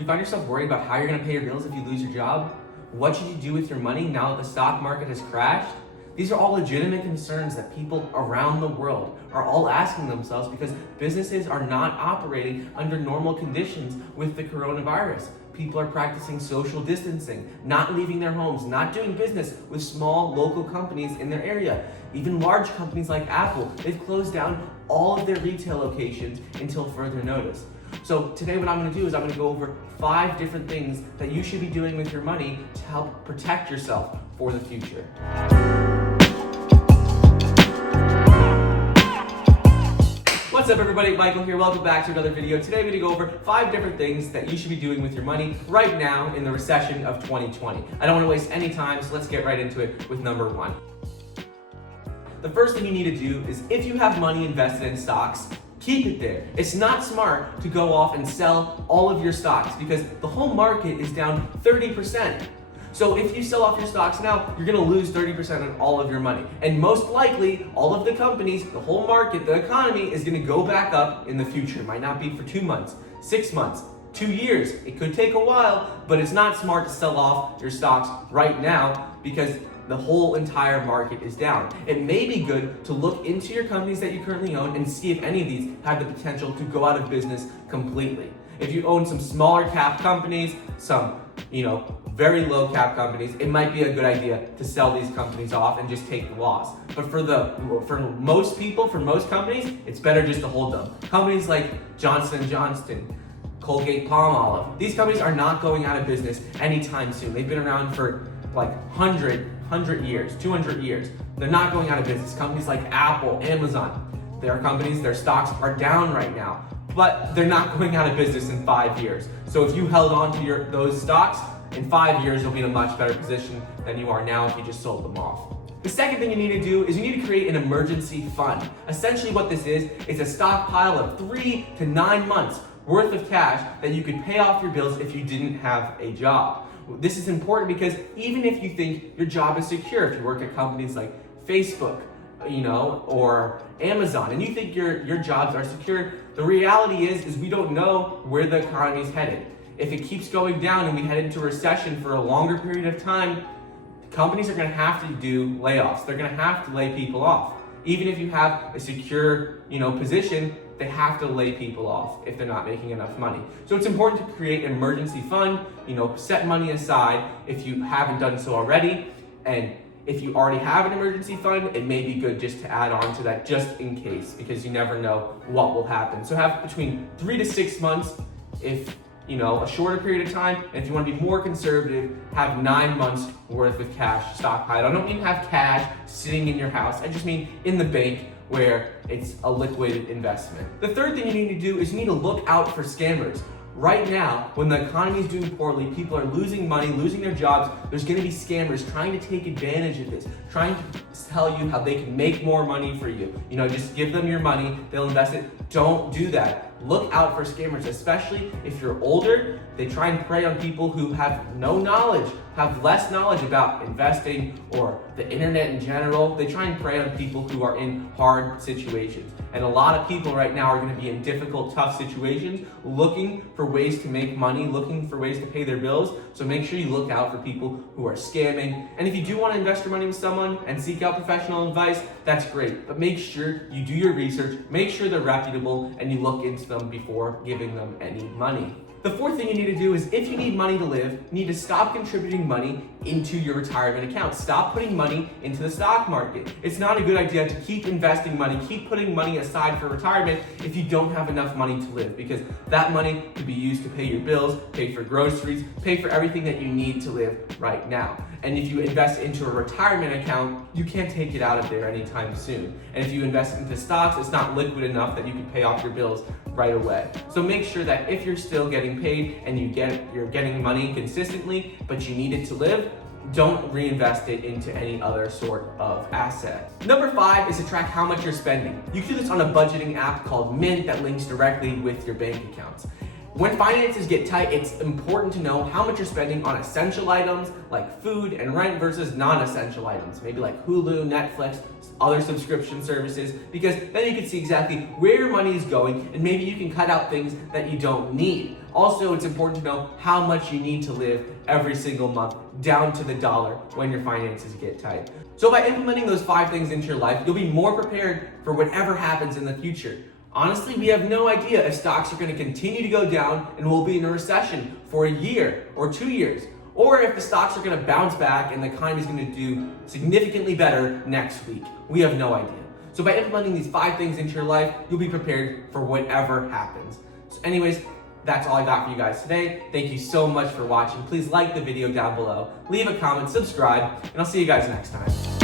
Do you find yourself worried about how you're going to pay your bills if you lose your job? What should you do with your money now that the stock market has crashed? These are all legitimate concerns that people around the world are all asking themselves because businesses are not operating under normal conditions with the coronavirus. People are practicing social distancing, not leaving their homes, not doing business with small local companies in their area. Even large companies like Apple, they've closed down all of their retail locations until further notice. So today what I'm going to do is I'm going to go over 5 different things that you should be doing with your money to help protect yourself for the future. What's up everybody, Michael here, welcome back to another video. Today I'm going to go over 5 different things that you should be doing with your money right now in the recession of 2020. I don't want to waste any time, so let's get right into it with number 1. The first thing you need to do is if you have money invested in stocks, keep it there. It's not smart to go off and sell all of your stocks because the whole market is down 30%. So if you sell off your stocks now, you're gonna lose 30% on all of your money. And most likely, all of the companies, the whole market, the economy is gonna go back up in the future. It might not be for 2 months, 6 months, 2 years. It could take a while, but it's not smart to sell off your stocks right now because the whole entire market is down. It may be good to look into your companies that you currently own and see if any of these have the potential to go out of business completely. If you own some smaller cap companies, some, very low cap companies, it might be a good idea to sell these companies off and just take the loss. But for most people, for most companies, it's better just to hold them. Companies like Johnson & Johnson, Colgate-Palmolive, these companies are not going out of business anytime soon. They've been around for like 100 years, 200 years. They're not going out of business. Companies like Apple, Amazon, their companies, their stocks are down right now, but they're not going out of business in 5 years. So if you held on to those stocks, in 5 years, you'll be in a much better position than you are now if you just sold them off. The second thing you need to do is you need to create an emergency fund. Essentially what this is a stockpile of 3 to 9 months worth of cash that you could pay off your bills if you didn't have a job. This is important because even if you think your job is secure, if you work at companies like Facebook, or Amazon, and you think your jobs are secure, the reality is we don't know where the economy is headed. If it keeps going down and we head into a recession for a longer period of time, companies are going to have to do layoffs. They're going to have to lay people off. Even if you have a secure, position, they have to lay people off if they're not making enough money. So it's important to create an emergency fund, set money aside if you haven't done so already. And if you already have an emergency fund, it may be good just to add on to that just in case, because you never know what will happen. So have between 3 to 6 months if a shorter period of time, and if you want to be more conservative, have 9 months worth of cash stockpiled. I don't mean have cash sitting in your house, I just mean in the bank where it's a liquid investment. The third thing you need to do is you need to look out for scammers. Right now, when the economy is doing poorly, people are losing money, losing their jobs, there's gonna be scammers trying to take advantage of this, trying to tell you how they can make more money for you. Just give them your money, they'll invest it. Don't do that. Look out for scammers, especially if you're older. They try and prey on people who have no knowledge, have less knowledge about investing or the internet in general. They try and prey on people who are in hard situations. And a lot of people right now are going to be in difficult, tough situations, looking for ways to make money, looking for ways to pay their bills. So make sure you look out for people who are scamming. And if you do want to invest your money with someone and seek out professional advice, that's great. But make sure you do your research, make sure they're reputable, and you look into them before giving them any money. The fourth thing you need to do is if you need money to live, you need to stop contributing money into your retirement account. Stop putting money into the stock market. It's not a good idea to keep investing money, keep putting money aside for retirement if you don't have enough money to live, because that money could be used to pay your bills, pay for groceries, pay for everything that you need to live right now. And if you invest into a retirement account, you can't take it out of there anytime soon. And if you invest into stocks, it's not liquid enough that you can pay off your bills right away. So make sure that if you're still getting paid and you're getting money consistently, but you need it to live, don't reinvest it into any other sort of asset. Number 5 is to track how much you're spending. You can do this on a budgeting app called Mint that links directly with your bank accounts. When finances get tight, it's important to know how much you're spending on essential items like food and rent versus non-essential items, maybe like Hulu, Netflix, other subscription services, because then you can see exactly where your money is going and maybe you can cut out things that you don't need. Also, it's important to know how much you need to live every single month, down to the dollar, when your finances get tight. So by implementing those 5 things into your life, you'll be more prepared for whatever happens in the future. Honestly, we have no idea if stocks are going to continue to go down and we'll be in a recession for a year or 2 years, or if the stocks are going to bounce back and the economy is going to do significantly better next week. We have no idea. So by implementing these 5 things into your life, you'll be prepared for whatever happens. So anyways, that's all I got for you guys today. Thank you so much for watching. Please like the video down below, leave a comment, subscribe, and I'll see you guys next time.